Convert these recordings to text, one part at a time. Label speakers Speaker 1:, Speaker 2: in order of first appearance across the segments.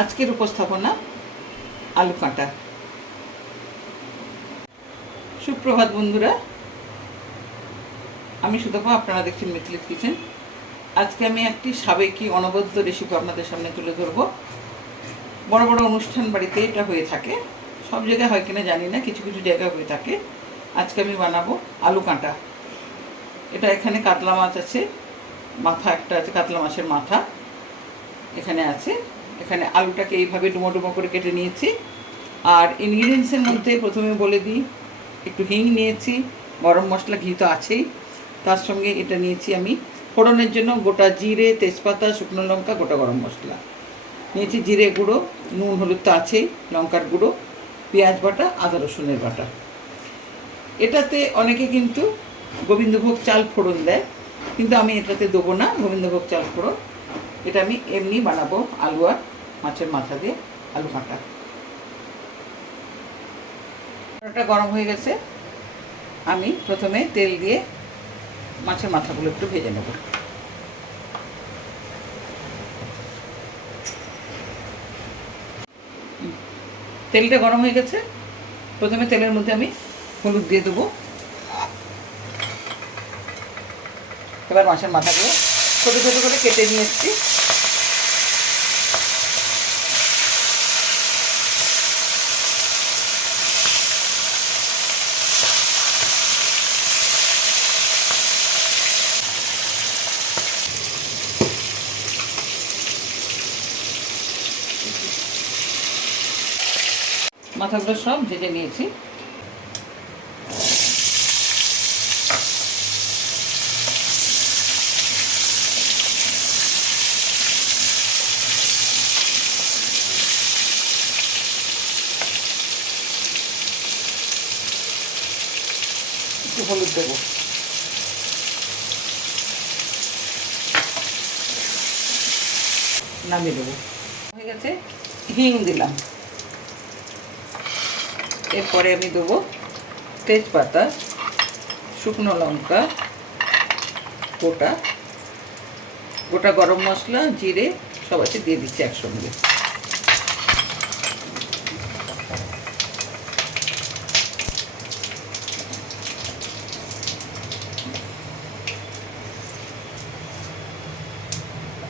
Speaker 1: আজকের উপস্থাপনা আলু কাঁটা। সুপ্রভাত বন্ধুরা, আমি সুতপা আপনারা দেখছেন মিথিলিস কিচেন। আজকে আমি একটি সাবেকি অনবদ্য রেসিপি আপনাদের সামনে তুলে ধরবো। বড় বড় অনুষ্ঠান বাড়িতে এটা হয়ে থাকে। সব জায়গায় হয় কিনা জানি না, কিছু কিছু জায়গায় হয়ে থাকে। আজকে আমি বানাবো আলু কাঁটা। এটা এখানে কাতলা মাছ আছে, মাথা একটা আছে, কাতলা মাছের মাথা এখানে আছে। এখানে আলুটাকে এইভাবে ডুমো ডুমো করে কেটে নিয়েছি। আর ইনগ্রিডিয়েন্টসের মধ্যে প্রথমে বলে দিই, একটু হিং নিয়েছি, গরম মশলা, ঘি তো আছেই। তার সঙ্গে এটা নিয়েছি আমি ফোড়নের জন্য গোটা জিরে, তেজপাতা, শুকনো লঙ্কা, গোটা গরম মশলা। নিয়েছি জিরে গুঁড়ো, নুন, হলুদ তো আছেই, লঙ্কার গুঁড়ো, পেঁয়াজ বাটা, আদা, রসুনের বাটা। এটাতে অনেকে কিন্তু গোবিন্দভোগ চাল ফোড়ন দেয়, কিন্তু আমি এটাতে দেবো না, গোবিন্দভোগ চাল ফোড়ন। এটা আমি এমনি বানাবো আলু আর মাছের মাথা দিয়ে, আলু কাঁটা। কড়াটা গরম হয়ে গেছে। আমি প্রথমে তেল দিয়ে মাছের মাথাগুলো একটু ভেজে নেব। তেলটা গরম হয়ে গেছে। প্রথমে তেলের মধ্যে আমি হলুদ দিয়ে দেবো। এবার মাছের মাথাগুলো ছোটো ছোটো করে কেটে নিয়ে এসছি। মাথাগুলো সব ভেজে নিয়েছি। হলুদ দেবো। নামিয়ে দেবো। হয়ে গেছে, হিং দিলাম। এরপরে আমি দেবো তেজপাতা, শুকনো লঙ্কা, গোটা। গোটা গরম মশলা, জিরে, সব আছে দিয়ে দিচ্ছি একসঙ্গে।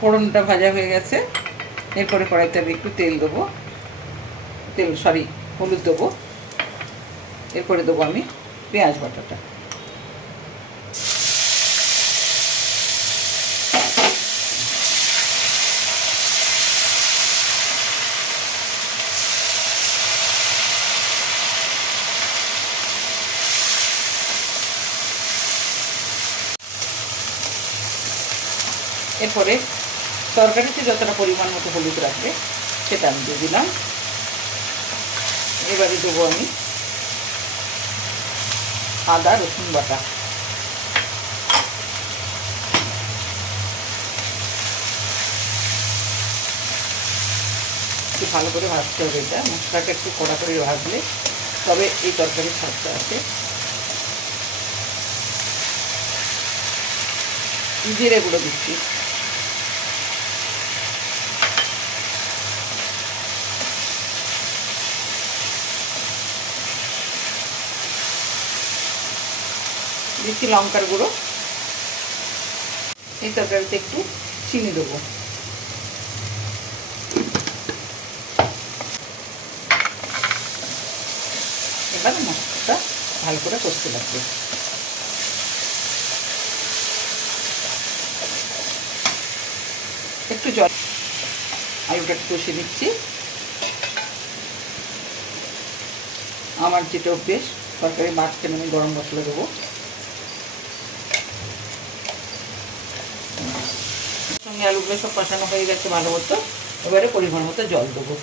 Speaker 1: ফোড়নটা ভাজা হয়ে গেছে। এরপরে কড়াইতে আমি একটু তেল দেবো। তেল, সরি, হলুদ দেবো। এরপরে দেবো আমি পেঁয়াজ বাটাটা। এরপরে তরকারিতে যতটা পরিমাণ মতো হলুদ রাখবে, সেটা আমি দিয়ে দিলাম। এবারে দেবো আমি আদা, রসুন বাটা। একটু ভালো করে ভাজতে হবে এটা, মশলাটা একটু কড়া করে ভাজলে তবে এই তরকারির স্বাদটা আছে জিরে গুঁড়ো দিচ্ছি। দিচ্ছি লঙ্কার গুঁড়ো। এই তরকারিতে একটু চিনি দেবো। এবার মশলাটা ভালো করে কষতে লাগবে। একটু জল আলুটা একটু কষে দিচ্ছি আমার যেটা অভ্যেস তরকারি মাঝখানে আমি গরম মশলা দেবো। সঙ্গে আলুগুলো সব কষানো হয়ে গেছে ভালো মতো। এবারে পরিমাণ মতো জল দেবো।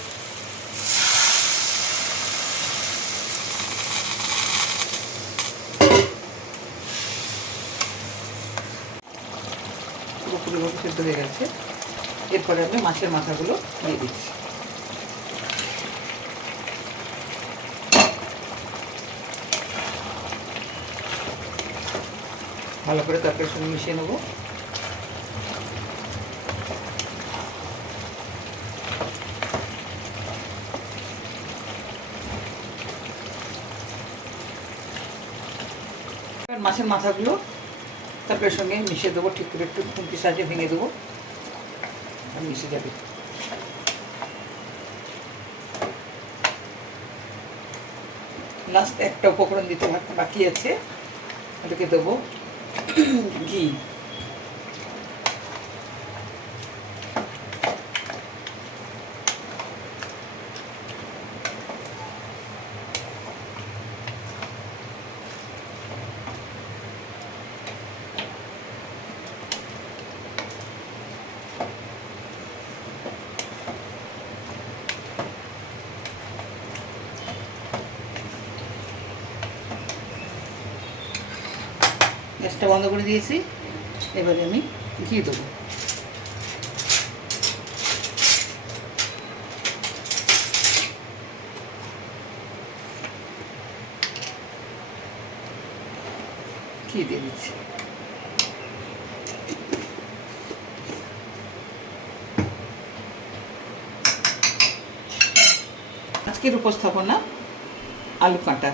Speaker 1: পুরোপুরিভাবে সিদ্ধ হয়ে গেছে। এরপরে আমি মাছের মাথাগুলো দিয়ে দিচ্ছি। ভালো করে তরকারির সঙ্গে মিশিয়ে নেব। মাছের মাথাগুলো তারপরে সঙ্গে মিশিয়ে দেবো, ঠিক করে একটু খুঁটি সাহায্যে ভেঙে দেবো। আর মিশে যাবে। লাস্ট একটা উপকরণ দিতে বাকি আছে, ওটাকে দেবো ঘি। গ্যাসটা বন্ধ করে দিয়েছি। এবারে আমি ঘি দেবো। ঘি দিয়ে দিচ্ছি। আজকের উপস্থাপনা আলু কাঁটা।